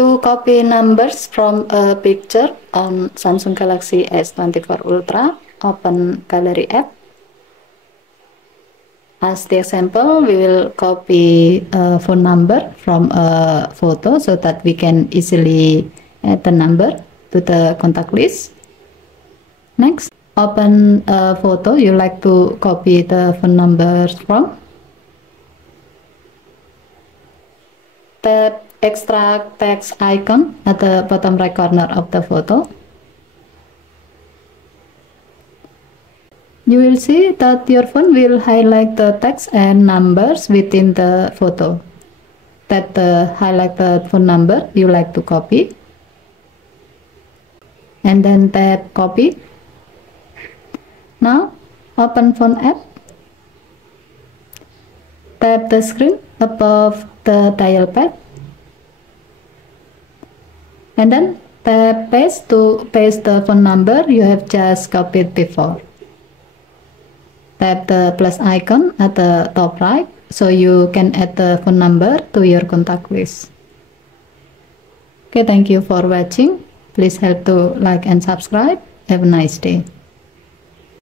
To copy numbers from a picture on Samsung Galaxy S24 Ultra, open Gallery app. As the example, we will copy a phone number from a photo so that we can easily add the number to the contact list. Next, open a photo you like to copy the phone numbers from. Tap extract text icon at the bottom right corner of the photo. You will see that your phone will highlight the text and numbers within the photo. Tap the highlighted phone number you like to copy, and then tap copy. Now open phone app. Tap the screen above the dial pad, and then tap paste to paste the phone number you have just copied before. Tap the plus icon at the top right so you can add the phone number to your contact list. Okay, thank you for watching. Please help to like and subscribe. Have a nice day.